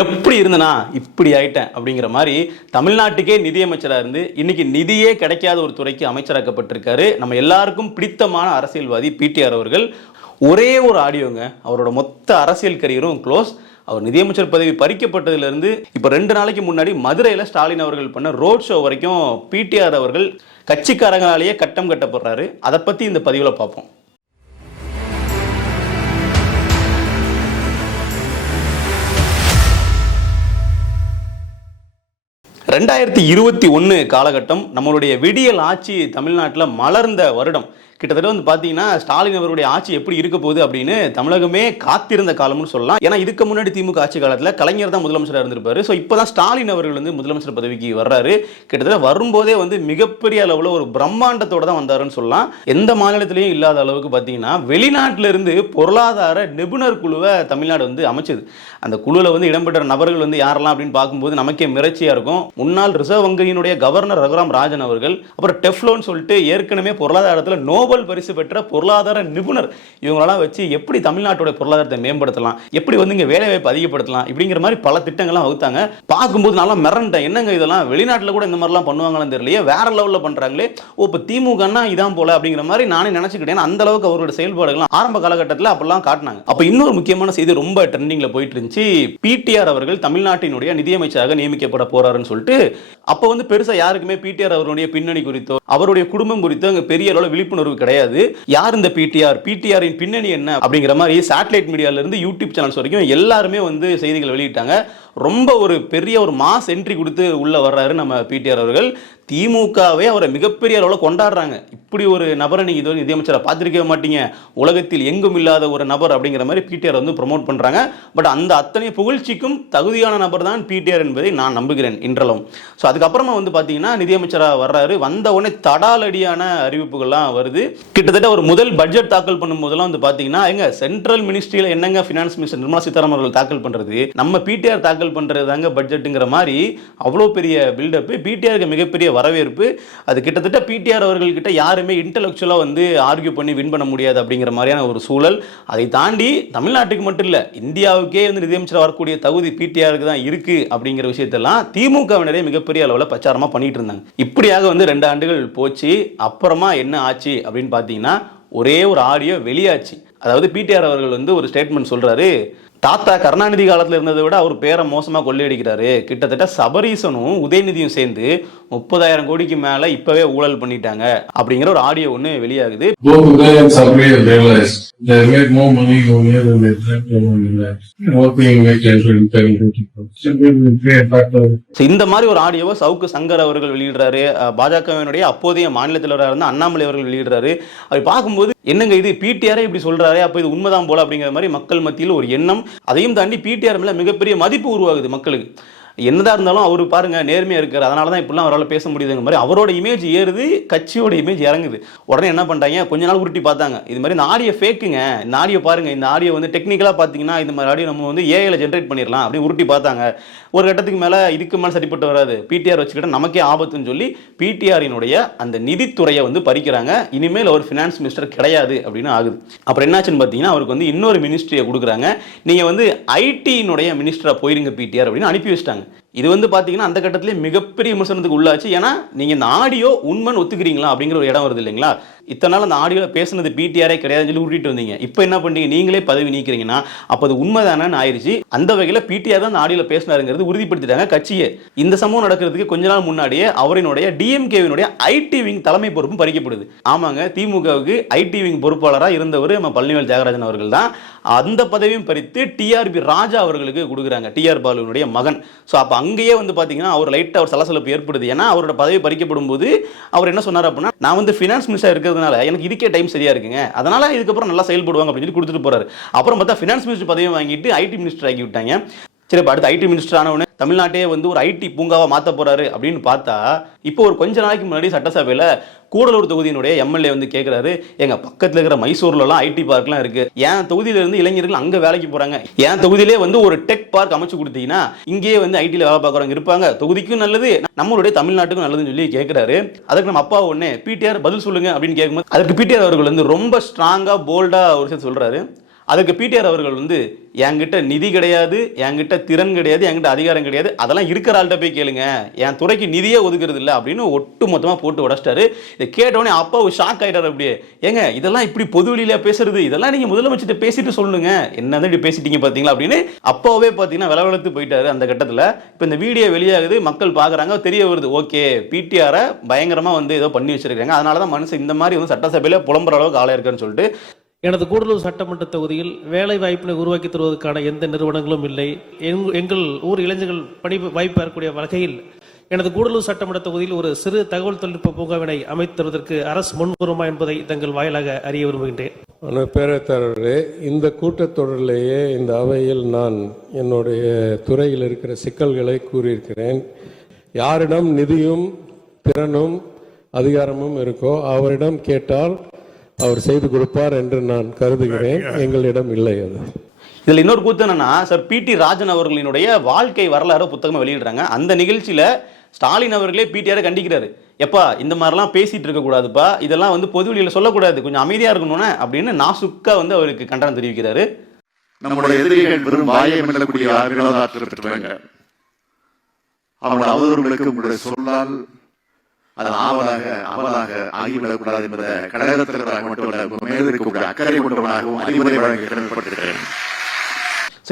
எப்படி இருந்தனா இப்படி ஆயிட்டேன் அப்படிங்கிற மாதிரி தமிழ்நாட்டுக்கே நிதியமைச்சராக இருந்து இன்னைக்கு நிதியே கிடைக்காத ஒரு துறைக்கு அமைச்சராக்கப்பட்டிருக்காரு நம்ம எல்லாருக்கும் பிடித்தமான அரசியல்வாதி பிடிஆர் அவர்கள். ஒரே ஒரு ஆடியோங்க, அவரோட மொத்த அரசியல் கரியரும் க்ளோஸ். அவர் நிதியமைச்சர் பதவி பறிக்கப்பட்டதிலிருந்து இப்போ 2 நாளைக்கு முன்னாடி மதுரையில் ஸ்டாலின் அவர்கள் பண்ண ரோட் ஷோ வரைக்கும் பிடிஆர் அவர்கள் கட்சிக்காரங்களாலேயே கட்டம் கட்டப்படுறாரு. அதை பற்றி இந்த பதிவில் பார்ப்போம். ரெண்டாயிரத்தி 21 காலகட்டம் நம்மளுடைய விடியல் ஆட்சி தமிழ்நாட்டில் மலர்ந்த வருடம். கிட்டத்தட்ட வந்து பார்த்தீங்கன்னா ஸ்டாலின் அவருடைய ஆட்சி எப்படி இருக்க போகுது அப்படின்னு தமிழகமே காத்திருந்த காலம்னு சொல்லலாம். ஏன்னா இதுக்கு முன்னாடி திமுக ஆட்சி காலத்தில் கலைஞர் தான் முதலமைச்சராக இருந்திருப்பாரு. ஸோ இப்போ தான் ஸ்டாலின் அவர்கள் வந்து முதலமைச்சர் பதவிக்கு வர்றாரு. கிட்டத்தட்ட வரும்போதே வந்து மிகப்பெரிய அளவில் ஒரு பிரம்மாண்டத்தோடு தான் வந்தாருன்னு சொல்லலாம். எந்த மாநிலத்திலையும் இல்லாத அளவுக்கு பார்த்தீங்கன்னா வெளிநாட்டிலிருந்து பொருளாதார நிபுணர் குழுவை தமிழ்நாடு வந்து அமைச்சது. அந்த குழுவில் வந்து இடம்பெற்ற நபர்கள் வந்து யாரெல்லாம் அப்படின்னு பார்க்கும்போது நமக்கே மிரட்சியாக இருக்கும். முன்னாள் ரிசர்வ் வங்கியினுடைய கவர்னர் ரகுராம் ராஜன் அவர்கள், அப்புறம் டெஃப்லோன்னு சொல்லிட்டு ஏற்கனவே பொருளாதாரத்தில் நோபல் பரிசு பெற்ற பொருளாதார நிபுணர், இவங்களெல்லாம் வச்சு எப்படி தமிழ்நாட்டோட பொருளாதாரத்தை மேம்படுத்தலாம், எப்படி வந்து இங்கே வேலை வாய்ப்பு அதிகப்படுத்தலாம் இப்படிங்கிற மாதிரி பல திட்டங்கள்லாம் வகுத்தாங்க. பார்க்கும்போது நல்லா மிரண்டேன், என்னங்க இதெல்லாம் வெளிநாட்டில் கூட இந்த மாதிரிலாம் பண்ணுவாங்களான்னு தெரியலையே, வேற லெவலில் பண்ணுறாங்களே, ஓ இப்போ திமுகன்னா இதான் போல அப்படிங்கிற மாதிரி நானே நினச்சிக்கிட்டேன். அந்த அளவுக்கு அவரோட செயல்பாடுகள் ஆரம்ப காலகட்டத்தில் அப்பெல்லாம் காட்டினாங்க. அப்போ இன்னொரு முக்கியமான செய்தி ரொம்ப ட்ரெண்டிங்கில் போயிட்டு இருந்துச்சு. பிடிஆர் அவர்கள் தமிழ்நாட்டினுடைய நிதியமைச்சராக நியமிக்கப்பட போறாருன்னு சொல்லிட்டு அப்போ வந்து பெருசாக யாருக்குமே பிடிஆர் அவருடைய பின்னணி குறித்தோ அவருடைய குடும்பம் குறித்தோ அங்கே பெரிய அளவில் விழிப்புணர்வு கிடையாது. யார் இந்த பிடிஆரின் பின்னணி என்ன அப்படிங்கிற மாதிரி சேட்டலைட் மீடியால இருந்து யூடியூப் சேனல்ஸ் வரைக்கும் எல்லாருமே வந்து செய்திகள் வெளியிட்டாங்க. ரொம்ப ஒரு பெரிய ஒரு மாஸ் என்ட்ரி கொடுத்து உள்ள வர்றாரு நம்ம பிடிஆர் அவர்கள். திமுகவே அவரை மிகப்பெரிய அளவில் கொண்டாடுறாங்க. இப்படி ஒரு நபரை நீங்கள் இது நிதியமைச்சரை பார்த்துருக்கவே மாட்டீங்க, உலகத்தில் எங்கும் இல்லாத ஒரு நபர் அப்படிங்கிற மாதிரி பிடிஆர் வந்து ப்ரொமோட் பண்ணுறாங்க. பட் அந்த அத்தனை புகழ்ச்சிக்கும் தகுதியான நபர் தான் பிடிஆர் என்பதை நான் நம்புகிறேன் இன்றளவும். ஸோ அதுக்கப்புறமா வந்து பார்த்தீங்கன்னா நிதியமைச்சராக வர்றாரு. வந்த உடனே தடாலடியான அறிவிப்புகள்லாம் வருது. கிட்டத்தட்ட ஒரு முதல் பட்ஜெட் தாக்கல் பண்ணும் போதெல்லாம் வந்து பார்த்தீங்கன்னா எங்க சென்ட்ரல் மினிஸ்ட்ரியில் என்னங்க ஃபினான்ஸ் மினிஸ்டர் நிர்மலா சீதாராமன் அவர்கள் தாக்கல் பண்ணுறது, நம்ம பிடிஆர் தாக்கல் பண்ணுறது தாங்க பட்ஜெட்டுங்கிற மாதிரி அவ்வளோ பெரிய பில்டப். பிடிஆருக்கு மிகப்பெரிய வரவேற்பு. அது கிட்டத்தட்ட பிடிஆர் அவர்கள் கிட்ட யாருமே இன்டெலெக்சுவலா வந்து ஆர்கியூ பண்ணி வின் பண்ண முடியாது அப்படிங்கிற மாதிரியான ஒரு சூழல். அதை தாண்டி தமிழ்நாட்டுக்கு மட்டும் இல்ல இந்தியாவுக்கே வந்து நிதியமைச்சர் வரக்கூடிய தகுதி பிடிஆருக்கு தான் இருக்கு அப்படிங்கிற விஷயத்தெல்லாம் திமுகவினரே மிகப்பெரிய அளவில் பிரச்சாரமா பண்ணிட்டு இருந்தாங்க. இப்படியாக வந்து 2 ஆண்டுகள் போச்சு. அப்புறமா என்ன ஆச்சு அப்படின்னு பார்த்தீங்கன்னா ஒரே ஒரு ஆடியோ வெளியாச்சு. அதாவது பிடிஆர் அவர்கள் வந்து ஒரு ஸ்டேட்மெண்ட் சொல்றாரு, தாத்தா கருணாநிதி காலத்தில் இருந்ததை விட அவர் பேரை மோசமாக கொள்ளையடிக்கிறாரு. கிட்டத்தட்ட சபரீசனும் உதயநிதியும் சேர்ந்து 30,000 கோடிக்கு மேல இப்பவே ஊழல் பண்ணிட்டாங்க அப்படிங்கிற ஒரு ஆடியோ ஒன்று வெளியாகுது. இந்த மாதிரி ஒரு ஆடியோவை சவுக்கு சங்கர் அவர்கள் வெளியிடுறாரு. பாஜகவினுடைய அப்போதைய மாநில தலைவராக இருந்த அண்ணாமலை அவர்கள் வெளியிடுறாரு. அப்படி பார்க்கும்போது என்னங்க இது பிடிஆரே இப்படி சொல்றாரு, அப்ப இது உண்மைதான் போல அப்படிங்கிற மாதிரி மக்கள் மத்தியில் ஒரு எண்ணம். அதையும் தாண்டி பிடிஆர் மேல மிகப்பெரிய மதிப்பு உருவாகுது மக்களுக்கு. என்னதான் இருந்தாலும் அவர் பாருங்க நேர்மையா இருக்காரு, அதனால தான் இப்படிலாம் அவரால் பேச முடியுதுங்கிற மாதிரி அவரோட இமேஜ் ஏறுது, கட்சியோட இமேஜ் இறங்குது. உடனே என்ன பண்ணிட்டாங்க, கொஞ்ச நாள் உருட்டி பார்த்தாங்க, இது மாதிரி இந்த ஆடியோ ஃபேக்குங்க, இந்த ஆடியோ பாருங்க, இந்த ஆடியோ வந்து டெக்னிக்கலாக பார்த்தீங்கன்னா இந்த மாதிரி ஆடியோ நம்ம வந்து ஏஐல ஜென்ரேட் பண்ணிடலாம் அப்படின்னு உருட்டி பார்த்தாங்க. ஒரு கட்டத்துக்கு மேலே இதுக்கு மேலே சரிப்பட்டு வராது, பிடிஆர் வச்சுக்கிட்ட நமக்கே ஆபத்துன்னு சொல்லி பிடிஆரினுடைய அந்த நிதித்துறையை வந்து பறிக்கிறாங்க. இனிமேல் அவர் ஃபினான்ஸ் மினிஸ்டர் கிடையாது அப்படின்னு ஆகுது. அப்புறம் என்னாச்சுன்னு பார்த்தீங்கன்னா அவருக்கு வந்து இன்னொரு மினிஸ்ட்ரியை கொடுக்குறாங்க. நீங்கள் வந்து ஐடியினுடைய மினிஸ்டராக போயிருங்க பிடிஆர் அப்படின்னு அனுப்பி வச்சிட்டாங்க. இது வந்து பார்த்தீங்கன்னா அந்த கட்டத்திலே மிகப்பெரிய விமர்சனத்துக்கு உள்ளாச்சு. ஏன்னா நீங்கள் இந்த ஆடியோ உண்மைன்னு ஒத்துக்கிறீங்களா அப்படிங்கிற ஒரு இடம் வருது இல்லைங்களா. இத்தனை நாள் அந்த ஆடியோவில் பேசுனது பிடிஆரே கிடையாதுன்னு சொல்லி விட்டுட்டு வந்தீங்க, இப்போ என்ன பண்ணுறீங்க, நீங்களே பதவி நீக்கிறீங்கன்னா அப்போ அது உண்மைதானு ஆயிடுச்சு. அந்த வகையில் பிடிஆர் தான் அந்த ஆடியோவில் பேசினாருங்கிறது உறுதிப்படுத்திட்டாங்க கட்சியை. இந்த சம்பவம் நடக்கிறதுக்கு கொஞ்ச நாள் முன்னாடியே அவரினுடைய டிஎம்கேவினுடைய ஐடி விங் தலைமை பொறுப்பும் பறிக்கப்படுது. ஆமாங்க, திமுகவுக்கு ஐடி விங் பொறுப்பாளராக இருந்தவர் நம்ம பழனிவேல் தியாகராஜன் அவர்கள் தான். அந்த பதவியும் பறித்து டிஆர்பி ராஜா அவர்களுக்கு கொடுக்குறாங்க, டிஆர் பாலுவினுடைய மகன். ஸோ அப்போ அங்கேயே வந்து பார்த்தீங்கன்னா அவர் லைட்டாக அவர் சலசலப்பு ஏற்படுது. ஏன்னா அவரோட பதவி பறிக்கப்படும் போது அவர் என்ன சொன்னார் அப்படின்னா, நான் வந்து ஃபினான்ஸ் மினிஸ்டர் இருக்கிறதுனால எனக்கு இதுக்கே டைம் சரியா இருக்குங்க, அதனால இதுக்கப்புறம் நல்லா செயல்படுவாங்க அப்படின்னு சொல்லி கொடுத்துட்டு போறாரு. அப்புறம் பார்த்தா ஃபினான்ஸ் மினிஸ்டர் பதவியும் வாங்கிட்டு ஐடி மினிஸ்டர் ஆக்கி விட்டாங்க. சரி, இப்போ அடுத்து ஐடி மினிஸ்டர் ஆனவனே தமிழ்நாட்டையே வந்து ஒரு ஐடி பூங்காவா மாற்ற போறாரு அப்படின்னு பார்த்தா இப்போ ஒரு கொஞ்ச நாளைக்கு முன்னாடி சட்டசபையில் கூடலூர் தொகுதியினுடைய எம்எல்ஏ வந்து கேட்குறாரு, எங்க பக்கத்தில் இருக்கிற மைசூர்லலாம் ஐடி பார்க்லாம் இருக்கு, என் தொகுதியிலிருந்து இளைஞர்கள் அங்கே வேலைக்கு போறாங்க, என் தொகுதியிலே வந்து ஒரு டெக் பார்க் அமைச்சு கொடுத்தீங்கன்னா இங்கேயே வந்து ஐடியில் வேலை பார்க்குறவங்க இருப்பாங்க, தொகுதிக்கும் நல்லது நம்மளுடைய தமிழ்நாட்டுக்கும் நல்லதுன்னு சொல்லி கேட்குறாரு. அதுக்கு நம்ம அப்பா உடனே பிடிஆர் பதில் சொல்லுங்க அப்படின்னு கேட்கும்போது அதுக்கு பிடிஆர் அவர்கள் வந்து ரொம்ப ஸ்ட்ராங்கா போல்டா ஒரு விஷயம் சொல்றாரு. அதுக்கு பிடிஆர் அவர்கள் வந்து என்கிட்ட நிதி கிடையாது, என்கிட்ட திறன் கிடையாது, என்கிட்ட அதிகாரம் கிடையாது, அதெல்லாம் இருக்கிற ஆள்கிட்ட போய் கேளுங்க, என் துறைக்கு நிதியே ஒதுக்குறது இல்லை அப்படின்னு ஒட்டு மொத்தமாக போட்டு உடச்சிட்டாரு. இதை கேட்டோடனே அப்பா ஒரு ஷாக் ஆகிட்டார். அப்படியே ஏங்க இதெல்லாம் இப்படி பொது வெளியில பேசுறது, இதெல்லாம் நீங்கள் முதலமைச்சர்கிட்ட பேசிட்டு சொல்லுங்க, என்ன இப்படி பேசிட்டீங்க பார்த்தீங்களா அப்படின்னு அப்பாவே பார்த்தீங்கன்னா விளவெழுத்து போயிட்டாரு அந்த கட்டத்தில். இப்போ இந்த வீடியோ வெளியாகுது, மக்கள் பார்க்குறாங்க, தெரிய வருது ஓகே பிடிஆரை பயங்கரமாக வந்து ஏதோ பண்ணி வச்சிருக்காங்க, அதனால தான் மனுஷன் இந்த மாதிரி வந்து சட்டசபையில் புலம்புற அளவுக்கு ஆளாக இருக்கான்னு சொல்லிட்டு. எனது கூடலூர் சட்டமன்ற தொகுதியில் வேலை வாய்ப்பினை உருவாக்கி தருவதற்கான எந்த நிறுவனங்களும் இல்லை. எங்கள் ஊர் இளைஞர்கள் பணி வாய்ப்பு பெறக்கூடிய வகையில் எனது கூடலூர் சட்டமன்ற தொகுதியில் ஒரு சிறு தகவல் தொழில்நுட்ப பூங்காவினை அமைத்து தருவதற்கு அரசு முன்வருமா என்பதை தங்கள் வாயிலாக அறிய விரும்புகின்றேன். பேரத்தரவர்களே, இந்த கூட்டத்தொடரிலேயே இந்த அவையில் நான் என்னுடைய துறையில் இருக்கிற சிக்கல்களை கூறியிருக்கிறேன். யாரிடம் நிதியும் திறனும் அதிகாரமும் இருக்கோ அவரிடம் கேட்டால் அவர் செய்து கொடுப்பார் என்று நான் கருதுகிறேன். எங்களிடம் இல்லை. அது இதில் இன்னொரு கூத்து என்னன்னா, சார் பிடி ராஜன் அவர்களினுடைய வாழ்க்கை வரலாறு புத்தகமாக வெளியிடுறாங்க. அந்த நிகழ்ச்சியில் ஸ்டாலின் அவர்களே பிடிஆரை கண்டிக்கிறாரு. எப்பா இந்த மாதிரிலாம் பேசிட்டு இருக்கக்கூடாதுப்பா, இதெல்லாம் வந்து பொது வெளியில் சொல்லக்கூடாது, கொஞ்சம் அமைதியாக இருக்கணும்னு அப்படின்னு நாசுக்கா வந்து அவருக்கு கண்டனம் தெரிவிக்கிறாரு. நம்முடைய எதிரிகள் வெறும் வாயம் எண்ணக்கூடிய பெற்றுவாங்க. அவங்களோட அவதூறுகளுக்கு உங்களுடைய சொல்லால் அது அவலாக ஆகிவிடக்கூடாது என்பதை கடகத்திற்காக மட்டுமல்ல மேலிருக்கக்கூடிய அக்கறை கொண்டவனாகவும் அறிவுரை வழங்க கடமைப்பட்டிருக்கிறேன்.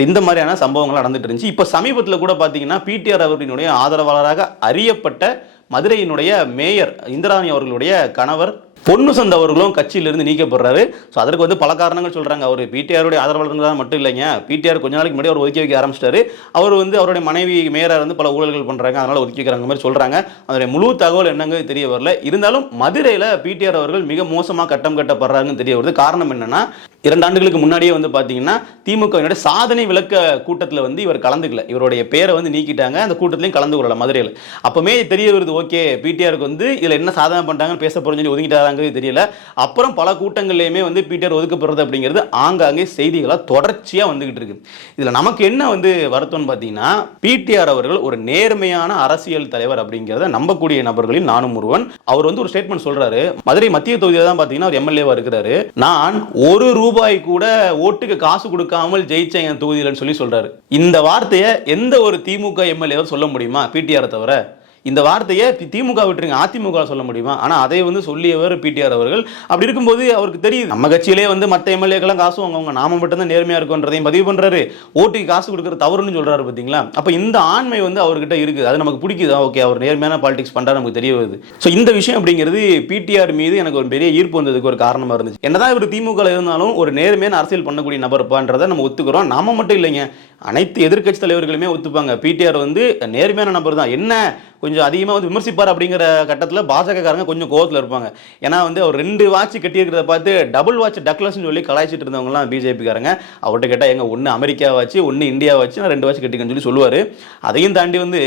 இந்த மாதிரியான சம்பவங்கள் நடந்துட்டு இருந்துச்சு. இப்போ சமீபத்தில் கூட பார்த்தீங்கன்னா பிடிஆர் அவர்களினுடைய ஆதரவாளராக அறியப்பட்ட மதுரையினுடைய மேயர் இந்திராணி அவர்களுடைய கணவர் பொன்னுசந்த் அவர்களும் கட்சியிலிருந்து நீக்கப்படுறாரு. ஸோ அதற்கு வந்து பல காரணங்கள் சொல்கிறாங்க. அவர் பிடிஆருடைய ஆதரவாளர்கள் மட்டும் இல்லைங்க, பிடிஆர் கொஞ்ச நாளைக்கு முன்னாடி அவர் ஒதுக்கி வைக்க ஆரம்பிச்சிட்டாரு, அவர் வந்து அவருடைய மனைவி மேயராக இருந்து பல ஊழல்கள் பண்ணுறாங்க, அதனால் ஒதுக்கி வைக்கிறாங்க மாதிரி சொல்கிறாங்க. அதனுடைய முழு தகவல் என்னங்கிறது தெரிய வரல. இருந்தாலும் மதுரையில் பிடிஆர் அவர்கள் மிக மோசமாக கட்டம் கட்டப்படுறாங்கன்னு தெரிய வருது. காரணம் என்னன்னா, 2 ஆண்டுகளுக்கு முன்னாடியே வந்து பார்த்தீங்கன்னா திமுகவினுடைய சாதனை விளக்க கூட்டத்தில் வந்து இவர் கலந்துக்கல, இவருடைய பேரை வந்து நீக்கிட்டாங்க, அந்த கூட்டத்திலையும் கலந்து கொள்ளல மதுரையில். அப்பவுமே தெரிய வருது ஓகே பிடிஆருக்கு வந்து இதில் என்ன சாதனை பண்ணுறாங்கன்னு பேச போகிறோம்னு சொல்லி ஒதுங்கிட்டாங்க தெரியல. அப்புறம் பல கூட்டங்கள்லயுமே வந்து பிடிஆர் ஒதுக்கப்படுறது அப்படிங்கிறது ஆங்காங்கே செய்திகளா தொடர்ச்சியா வந்துகிட்டு இருக்கு. இதுல நமக்கு என்ன வந்து வருத்தம்னு பாத்தீங்கன்னா, பிடிஆர் அவர்கள் ஒரு நேர்மையான அரசியல் தலைவர் அப்படிங்கிறத நம்பக்கூடிய நபர்களில் நானும் ஒருவன். அவர் வந்து ஒரு ஸ்டேட்மெண்ட் சொல்றாரு, மதுரை மத்திய தொகுதியில தான் பாத்தீங்கன்னா அவர் எம்எல்ஏவா இருக்கிறாரு, நான் ₹1 கூட ஓட்டுக்கு காசு கொடுக்காமல் ஜெயிச்சேன் என் தொகுதியிலன்னு சொல்லி சொல்றாரு. இந்த வார்த்தையை எந்த ஒரு திமுக எம்எல்ஏவர் சொல்ல முடியுமா பிடிஆர் தவிர? இந்த வார்த்தையை திமுக விட்டுருங்க, அதிமுக சொல்ல முடியுமா? ஆனால் அதை வந்து சொல்லியவர் பிடிஆர் அவர்கள். அப்படி இருக்கும்போது அவருக்கு தெரியுது நம்ம கட்சியிலே வந்து மற்ற எம்எல்ஏக்கெல்லாம் காசு வாங்குவாங்க, நாம மட்டும்தான் நேர்மையா இருக்குன்றதையும் பதிவு பண்றாரு, ஓட்டுக்கு காசு கொடுக்குற தவறுன்னு சொல்றாரு பார்த்தீங்களா? அப்போ இந்த ஆண்மை வந்து அவர்கிட்ட இருக்குது, அது நமக்கு பிடிக்குதா? ஓகே அவர் நேர்மையான பாலிடிக்ஸ் பண்றாரு நமக்கு தெரிய வருது. ஸோ இந்த விஷயம் அப்படிங்கிறது பிடிஆர் மீது எனக்கு ஒரு பெரிய ஈர்ப்பு வந்ததுக்கு ஒரு காரணமா இருந்துச்சு. என்னதான் இவர் திமுக இருந்தாலும் ஒரு நேர்மையான அரசியல் பண்ணக்கூடிய நபர்ன்றதை நம்ம ஒத்துக்கிறோம். நாம மட்டும் இல்லைங்க, அனைத்து எதிர்க்கட்சி தலைவர்களுமே ஒத்துப்பாங்க பிடிஆர் வந்து நேர்மையான நபர் தான். என்ன கொஞ்சம் அதிகமாக வந்து விமர்சிப்பார் அப்படிங்கிற கட்டத்தில் பாஜகக்காரங்க கொஞ்சம் கோவத்தில் இருப்பாங்க. ஏன்னா வந்து அவர் 2 வாட்ச் கட்டியிருக்கிறத பார்த்து டபுள் வாட்ச் டக்லஸ்ன்னு சொல்லி கலாய்ச்சிட்டு இருந்தவங்கலாம் பிஜேபிக்காரங்க. அவர்கிட்ட கேட்டால் எங்க ஒன்று அமெரிக்கா வாட்ச் ஒன்று இந்தியா வாட்ச், நான் 2 வாட்ச் கட்டிக்கன்னு சொல்லி சொல்லுவார். அதையும் தாண்டி வந்து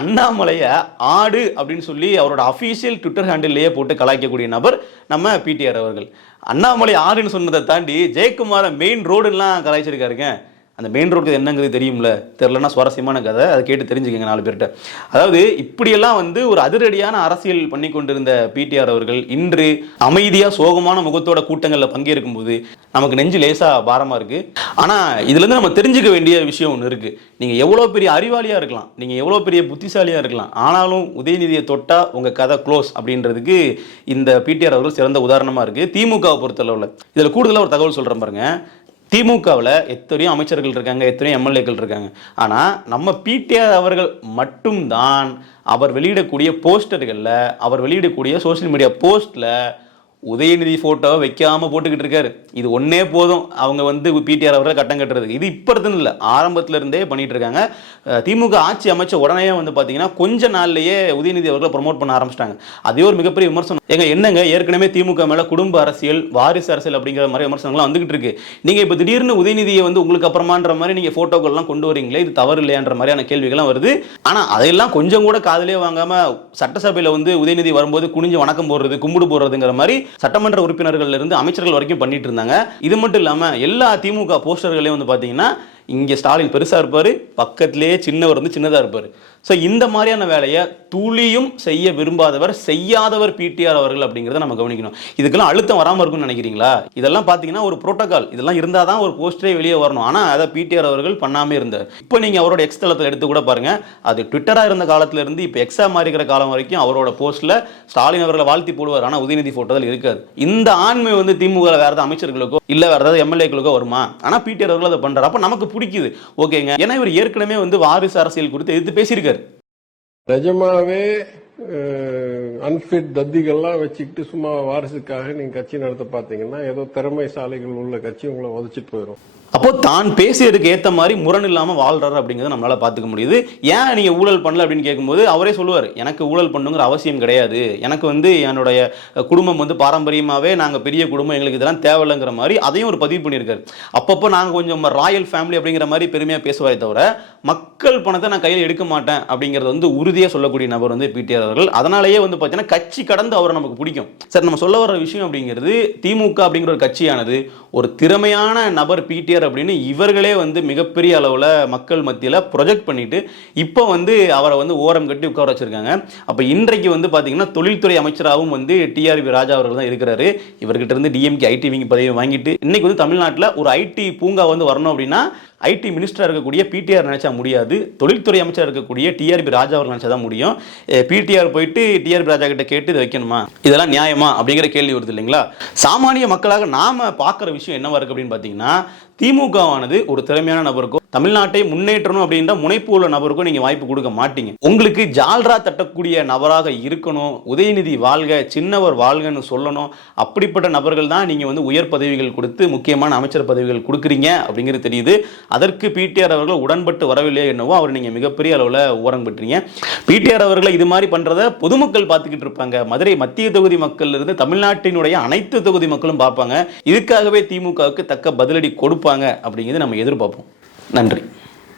அண்ணாமலையை ஆடு அப்படின்னு சொல்லி அவரோட அஃபீஷியல் ட்விட்டர் ஹேண்டில்லையே போட்டு கலாய்க்கக்கூடிய நபர் நம்ம பிடிஆர் அவர்கள். அண்ணாமலை ஆடுன்னு சொன்னதை தாண்டி ஜெயக்குமாரை மெயின் ரோடுலாம் கலாய்ச்சிருக்காருங்க. அந்த மெயின் ரோடுக்கு என்னங்கிறது தெரியும்ல, தெரிலன்னா சுவாரஸ்யமான கதை, அதை கேட்டு தெரிஞ்சுக்கங்க 4 பேர்கிட்ட. அதாவது இப்படியெல்லாம் வந்து ஒரு அதிரடியான அரசியல் பண்ணி கொண்டிருந்த பிடிஆர் அவர்கள் இன்று அமைதியாக சோகமான முகத்தோட கூட்டங்களில் பங்கேற்கும் போது நமக்கு நெஞ்சு லேசாக பாரமாக இருக்குது. ஆனால் இதுலேருந்து நம்ம தெரிஞ்சுக்க வேண்டிய விஷயம் ஒன்று இருக்குது. நீங்கள் எவ்வளோ பெரிய அறிவாளியாக இருக்கலாம், நீங்கள் எவ்வளோ பெரிய புத்திசாலியாக இருக்கலாம், ஆனாலும் உதயநிதியை தொட்டால் உங்கள் கதை க்ளோஸ் அப்படின்றதுக்கு இந்த பிடிஆர் அவர்கள் சிறந்த உதாரணமாக இருக்குது திமுகவை பொறுத்தளவில். இதில் கூடுதலாக ஒரு தகவல் சொல்கிறேன் பாருங்க. திமுகவில் எத்தனையோ அமைச்சர்கள் இருக்காங்க, எத்தனையோ எம்எல்ஏக்கள் இருக்காங்க, ஆனால் நம்ம பிடிஆர் அவர்கள் மட்டும்தான் அவர் வெளியிடக்கூடிய போஸ்டர்களில், அவர் வெளியிடக்கூடிய சோசியல் மீடியா போஸ்ட்டில் உதயநிதி ஃபோட்டோவை வைக்காமல் போட்டுக்கிட்டு இருக்காரு. இது ஒன்றே போதும் அவங்க வந்து பிடிஆர் அவர்கள் கட்டம் கட்டுறதுக்கு. இது இப்போ இருந்துன்னு இல்லை, ஆரம்பத்தில் இருந்தே பண்ணிட்டு இருக்காங்க. திமுக ஆட்சி அமைச்ச உடனே வந்து பார்த்தீங்கன்னா கொஞ்ச நாள்லேயே உதயநிதி அவர்களை ப்ரொமோட் பண்ண ஆரம்பிச்சிட்டாங்க. அதே ஒரு மிகப்பெரிய விமர்சனம். என்னங்க ஏற்கனவே திமுக மேலே குடும்ப அரசியல், வாரிசு அரசியல் அப்படிங்கிற மாதிரி விமர்சனங்கள்லாம் வந்துகிட்டு இருக்கு. நீங்கள் இப்போ திடீர்னு உதயநிதியை வந்து உங்களுக்கு அப்புறமான்ற மாதிரி நீங்கள் ஃபோட்டோக்கள்லாம் கொண்டு வரீங்களே, இது தவறு இல்லையான்ற மாதிரியான கேள்விகள்லாம் வருது. ஆனால் அதையெல்லாம் கொஞ்சம் கூட காதலே வாங்காமல் சட்டசபையில் வந்து உதயநிதி வரும்போது குனிஞ்சு வணக்கம் போடுறது, கும்பிடு போடுறதுங்கிற மாதிரி சட்டமன்ற உறுப்பினர்கள் இருந்து அமைச்சர்கள் வரைக்கும் பண்ணிட்டு இருந்தாங்க. இது மட்டும் இல்லாம எல்லா திமுக போஸ்டர்களையும் வந்து பாத்தீங்கன்னா இங்கே ஸ்டாலின் பெருசாக இருப்பார், பக்கத்திலேயே சின்னவர் வந்து சின்னதாக இருப்பார். ஸோ இந்த மாதிரியான வேலையை துளியும் செய்ய விரும்பாதவர், செய்யாதவர் பிடிஆர் அவர்கள் அப்படிங்கிறத நம்ம கவனிக்கணும். இதுக்கெல்லாம் அழுத்தம் வராமல் இருக்கும்னு நினைக்கிறீங்களா? இதெல்லாம் பார்த்தீங்கன்னா ஒரு புரோட்டோகால், இதெல்லாம் இருந்தால் தான் ஒரு போஸ்டரே வெளியே வரணும். ஆனால் அதை பிடிஆர் அவர்கள் பண்ணாமல் இருந்தார். இப்போ நீங்கள் அவரோட எக்ஸ் தளத்தில் எடுத்து கூட பாருங்க, அது ட்விட்டராக இருந்த காலத்துல இருந்து இப்போ எக்ஸா மாறி இருக்கிற காலம் வரைக்கும் அவரோட போஸ்ட்ல ஸ்டாலின் அவர்களை வாழ்த்தி போடுவார், ஆனால் உதயநிதி போட்டோவில் இருக்காது. இந்த ஆண்மை வந்து திமுக வேற ஏதாவது அமைச்சர்களுக்கோ இல்லை வேற ஏதாவது எம்எல்ஏக்களுக்கோ வருமா? ஆனால் பிடிஆர் அவர்கள் அதை பண்றாரு. அப்போ நமக்கு பிடிக்குது, ஓகேங்க. ஏன்னா இவர் ஏற்கனவே வந்து வாரிசு அரசியல் குறித்து எதிர்த்து பேசியிருக்காரு. நிஜமாவே அன்பிட் தத்திகள்லாம் வச்சுக்கிட்டு சும்மா வாரிசுக்காக நீங்க கட்சி நடத்த பாத்தீங்கன்னா ஏதோ திறமைசாலிகள் உள்ள கட்சி உங்களை உதச்சிட்டு போயிடும். அப்போ தான் பேசியதுக்கு ஏற்ற மாதிரி முரண் இல்லாமல் வாழ்றாரு அப்படிங்கிறத நம்மளால பார்த்துக்க முடியுது. ஏன் நீங்க ஊழல் பண்ணல அப்படின்னு கேட்கும்போது அவரே சொல்லுவார், எனக்கு ஊழல் பண்ணுங்கிற அவசியம் கிடையாது, எனக்கு வந்து என்னுடைய குடும்பம் வந்து பாரம்பரியமாகவே நாங்கள் பெரிய குடும்பம், எங்களுக்கு இதெல்லாம் தேவையில்லைங்கிற மாதிரி அதையும் ஒரு பதிவு பண்ணியிருக்காரு. அப்பப்போ நாங்கள் கொஞ்சம் ராயல் ஃபேமிலி அப்படிங்கிற மாதிரி பெருமையாக பேசுவாரே தவிர மக்கள் பணத்தை நான் கையில் எடுக்க மாட்டேன் அப்படிங்கிறது வந்து உறுதியாக சொல்லக்கூடிய நபர் வந்து பிடிஆர் அவர்கள். அதனாலேயே வந்து பார்த்தீங்கன்னா கட்சி கடந்து அவரை நமக்கு பிடிக்கும். சார், நம்ம சொல்ல வர விஷயம் அப்படிங்கிறது திமுக அப்படிங்கிற ஒரு கட்சியானது ஒரு திறமையான நபர் பிடிஆர் அப்படின்னு இவர்களே வந்து மிகப்பெரிய அளவில் மக்கள் மத்தியில் ப்ரொஜெக்ட் பண்ணிட்டு இப்போ வந்து அவரை வந்து ஓரம் கட்டி உட்கார வச்சிருக்காங்க. அப்போ இன்றைக்கு வந்து பார்த்தீங்கன்னா தொழில்துறை அமைச்சராகவும் வந்து டிஆர்பி ராஜா அவர்கள் தான் இருக்கிறாரு. இவர்கிட்ட இருந்து டிஎம்கே ஐடி விங் பதவியை வாங்கிட்டு இன்னைக்கு வந்து தமிழ்நாட்டில் ஒரு ஐடி பூங்கா வந்து வரணும் அப்படின்னா ஐடி மினிஸ்டராக இருக்கக்கூடிய பிடிஆர் நினைச்சா முடியாது, தொழில்துறை அமைச்சராக இருக்கக்கூடிய டிஆர்பி ராஜா அவர்கள் நினைச்சா தான் முடியும். பிடிஆர் போயிட்டு டிஆர்பி ராஜா கிட்ட கேட்டு இதை வைக்கணுமா, இதெல்லாம் நியாயமா அப்படிங்கிற கேள்வி வருது இல்லைங்களா? சாமானிய மக்களாக நாம பார்க்குற விஷயம் என்னவா இருக்கு அப்படின்னு பார்த்தீங்கன்னா, திமுகவானது ஒரு திறமையான நபருக்கும் தமிழ்நாட்டை முன்னேற்றணும் அப்படின்ற முனைப்பு உள்ள நபருக்கும் நீங்க வாய்ப்பு கொடுக்க மாட்டீங்க. உங்களுக்கு ஜால்ரா தட்டக்கூடிய நபராக இருக்கணும், உதயநிதி வாழ்க, சின்னவர் வாழ்கன்னு சொல்லணும். அப்படிப்பட்ட நபர்கள் தான் நீங்க வந்து உயர் பதவிகள் கொடுத்து முக்கியமான அமைச்சர் பதவிகள் கொடுக்குறீங்க அப்படிங்கிறது தெரியுது. அதற்கு பிடிஆர் அவர்கள் உடன்பட்டு வரவில்லையே என்னவோ அவர் நீங்க மிகப்பெரிய அளவில் ஓரம் பெற்றீங்க. பிடிஆர் அவர்களை இது மாதிரி பண்றத பொதுமக்கள் பார்த்துக்கிட்டு இருப்பாங்க. மதுரை மத்திய தொகுதி மக்கள் இருந்து தமிழ்நாட்டினுடைய அனைத்து தொகுதி மக்களும் பார்ப்பாங்க. இதுக்காகவே திமுகவுக்கு தக்க பதிலடி கொடுப்பாங்க அப்படிங்கிறது நம்ம எதிர்பார்ப்போம். நன்றி.